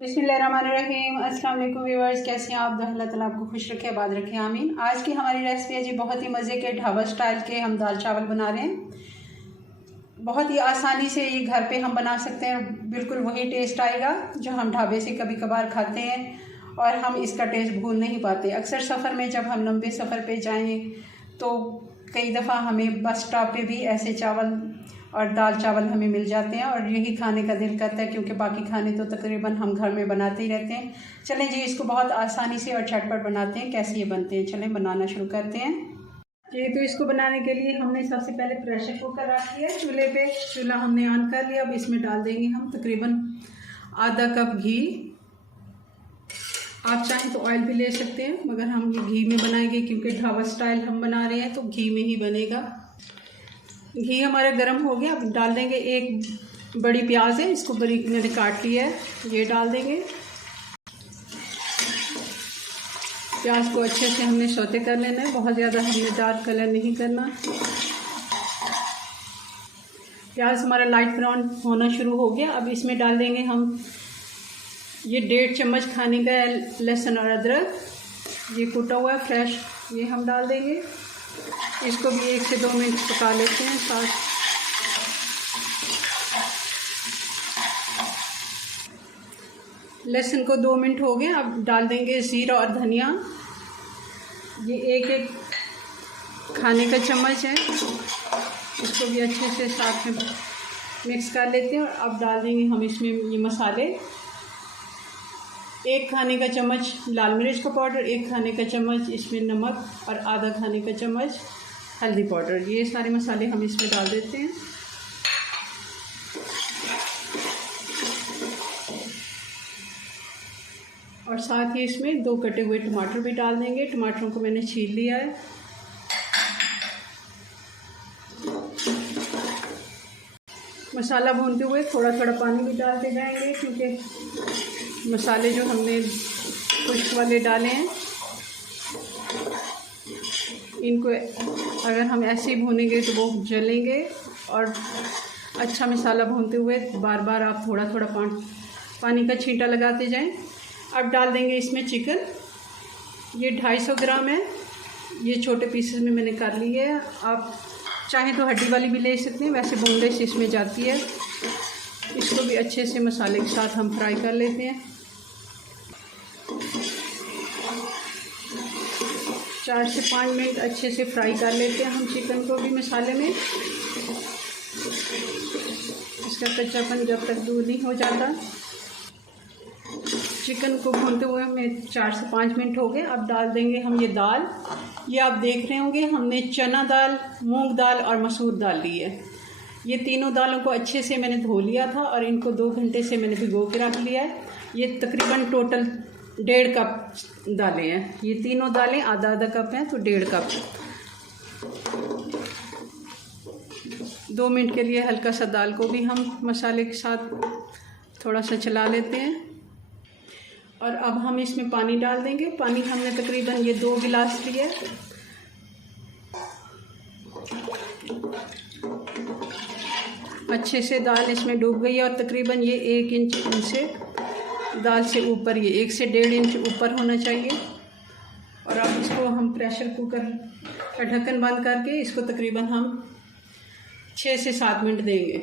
बिस्मिल्लाहिर्रहमानिर्रहीम। अस्सलाम वालेकुम व्यूअर्स, कैसे हैं आप? अल्लाह ताला आपको खुश रखे, आबाद रखे, आमीन। आज की हमारी रेसिपी है जी बहुत ही मज़े के ढाबा स्टाइल के हम दाल चावल बना रहे हैं। बहुत ही आसानी से ये घर पे हम बना सकते हैं, बिल्कुल वही टेस्ट आएगा जो हम ढाबे से कभी कभार खाते हैं और हम इसका टेस्ट भूल नहीं पाते। अक्सर सफ़र में जब हम लंबे सफ़र पे जाएँ तो कई दफ़ा हमें बस स्टॉप पे भी ऐसे चावल और दाल चावल हमें मिल जाते हैं और यही खाने का दिल करता है, क्योंकि बाकी खाने तो तकरीबन हम घर में बनाते ही रहते हैं। चलें जी, इसको बहुत आसानी से और झटपट बनाते हैं। कैसे ये बनते हैं, चलें बनाना शुरू करते हैं जी। तो इसको बनाने के लिए हमने सबसे पहले प्रेशर कुकर रख लिया चूल्हे पे। चूल्हा हमने ऑन कर लिया। अब इसमें डाल देंगे हम तकरीबन आधा कप घी। आप चाहें तो ऑयल भी ले सकते हैं, मगर हम ये घी में बनाएंगे क्योंकि ढाबा स्टाइल हम बना रहे हैं तो घी में ही बनेगा। घी हमारा गर्म हो गया। अब डाल देंगे एक बड़ी प्याज है, इसको बारीक मैंने काट लिया है, ये डाल देंगे। प्याज को अच्छे से हमने सौते कर लेना है, बहुत ज़्यादा हमने डार्क कलर नहीं करना। प्याज हमारा लाइट ब्राउन होना शुरू हो गया। अब इसमें डाल देंगे हम ये 1.5 चम्मच खाने का लहसुन और अदरक, ये कुटा हुआ है फ्रेश, ये हम डाल देंगे। इसको भी 1 से 2 मिनट पका लेते हैं साथ। लहसुन को 2 मिनट हो गए। अब डाल देंगे ज़ीरा और धनिया, ये एक खाने का चम्मच है, इसको भी अच्छे से साथ में मिक्स कर लेते हैं। और अब डाल देंगे हम इसमें ये मसाले, 1 खाने का चम्मच लाल मिर्च का पाउडर, 1 खाने का चम्मच इसमें नमक और आधा खाने का चम्मच हल्दी पाउडर। ये सारे मसाले हम इसमें डाल देते हैं। और साथ ही इसमें 2 कटे हुए टमाटर भी डाल देंगे। टमाटरों को मैंने छील लिया है। मसाला भूनते हुए थोड़ा थोड़ा पानी भी डालते जाएंगे, क्योंकि मसाले जो हमने खुश्क वाले डाले हैं इनको अगर हम ऐसे ही भूनेंगे तो वो जलेंगे। और अच्छा मसाला भूनते हुए बार बार आप थोड़ा थोड़ा पानी का छींटा लगाते जाएं। अब डाल देंगे इसमें चिकन, ये 250 ग्राम है, ये छोटे पीसेस में मैंने कर ली है। आप चाहें तो हड्डी वाली भी ले सकते हैं, वैसे बोनलेस इसमें जाती है। इसको भी अच्छे से मसाले के साथ हम फ्राई कर लेते हैं। 4 से 5 मिनट अच्छे से फ्राई कर लेते हैं हम चिकन को भी मसाले में। इसका कच्चापन जब तक दूर नहीं हो जाता। चिकन को भूनते हुए हमें 4 से 5 मिनट हो गए। अब डाल देंगे हम ये दाल। ये आप देख रहे होंगे हमने चना दाल, मूंग दाल और मसूर दाल ली है। ये तीनों दालों को अच्छे से मैंने धो लिया था और इनको 2 घंटे से मैंने भिगो के रख लिया है। ये तकरीबन टोटल 1.5 कप दालें हैं। ये तीनों दालें आधा आधा कप हैं, तो 1.5 कप। 2 मिनट के लिए हल्का सा दाल को भी हम मसाले के साथ थोड़ा सा चला लेते हैं। और अब हम इसमें पानी डाल देंगे। पानी हमने तकरीबन ये 2 गिलास लिए। अच्छे से दाल इसमें डूब गई है और तकरीबन ये 1 इंच से दाल से ऊपर, ये 1 से 1.5 इंच ऊपर होना चाहिए। और अब इसको हम प्रेशर कुकर का ढक्कन बंद करके इसको तकरीबन हम 6 से 7 मिनट देंगे।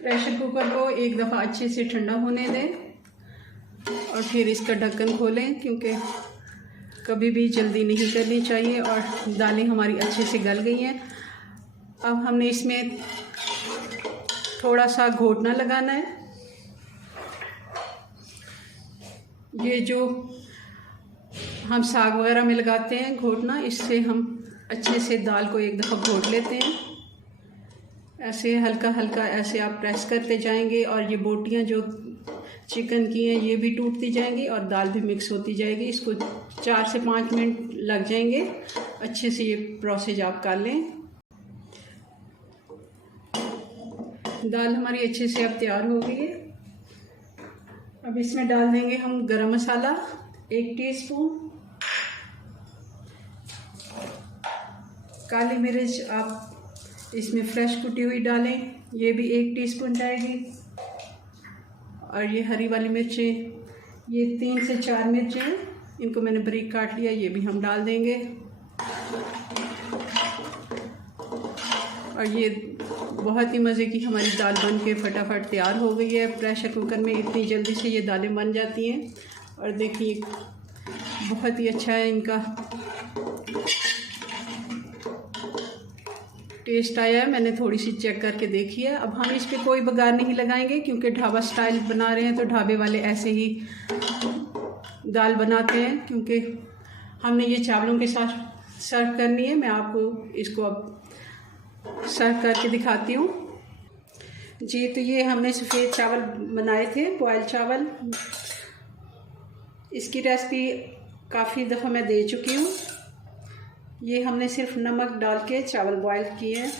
प्रेशर कुकर को एक दफ़ा अच्छे से ठंडा होने दें और फिर इसका ढक्कन खोलें, क्योंकि कभी भी जल्दी नहीं करनी चाहिए। और दालें हमारी अच्छे से गल गई हैं। अब हमने इसमें थोड़ा सा घोटना लगाना है। ये जो हम साग वगैरह में लगाते हैं घोटना, इससे हम अच्छे से दाल को एक दफ़ा घोट लेते हैं। ऐसे हल्का हल्का ऐसे आप प्रेस करते जाएंगे और ये बोटियां जो चिकन की हैं ये भी टूटती जाएंगी और दाल भी मिक्स होती जाएगी। इसको 4 से 5 मिनट लग जाएंगे। अच्छे से ये प्रोसेस आप कर लें। दाल हमारी अच्छे से अब तैयार हो गई है। अब इसमें डाल देंगे हम गरम मसाला 1 टीस्पून, काली मिर्च आप इसमें फ्रेश कुटी हुई डालें ये भी 1 टीस्पून जाएगी। और ये हरी वाली मिर्चें, ये 3 से 4 मिर्चें, इनको मैंने बारीक काट लिया, ये भी हम डाल देंगे। और ये बहुत ही मज़े की हमारी दाल बन के फटाफट तैयार हो गई है। प्रेशर कुकर में इतनी जल्दी से ये दालें बन जाती हैं। और देखिए बहुत ही अच्छा है, इनका टेस्ट आया है। मैंने थोड़ी सी चेक करके देखी है। अब हम इस पर कोई बघार नहीं लगाएंगे क्योंकि ढाबा स्टाइल बना रहे हैं, तो ढाबे वाले ऐसे ही दाल बनाते हैं। क्योंकि हमने ये चावलों के साथ सर्व करनी है। मैं आपको इसको अब सर्व करके दिखाती हूँ जी। तो ये हमने सफ़ेद चावल बनाए थे, बॉयल चावल। इसकी रेसिपी काफ़ी दफ़ा मैं दे चुकी हूँ। ये हमने सिर्फ नमक डाल के चावल बॉयल किए हैं।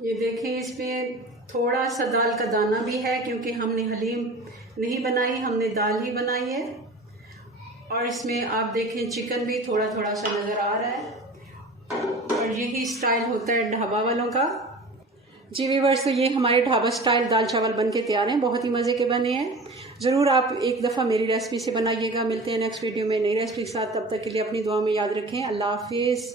ये देखें, इस पे थोड़ा सा दाल का दाना भी है क्योंकि हमने हलीम नहीं बनाई, हमने दाल ही बनाई है। और इसमें आप देखें चिकन भी थोड़ा थोड़ा सा नज़र आ रहा है। और यही स्टाइल होता है ढाबा वालों का जी व्यूअर्स। तो ये हमारे ढाबा स्टाइल दाल चावल बन के तैयार हैं, बहुत ही मज़े के बने हैं। ज़रूर आप एक दफ़ा मेरी रेसिपी से बनाइएगा। मिलते हैं नेक्स्ट वीडियो में नई रेसिपी के साथ। तब तक के लिए अपनी दुआ में याद रखें। अल्लाह हाफिज़।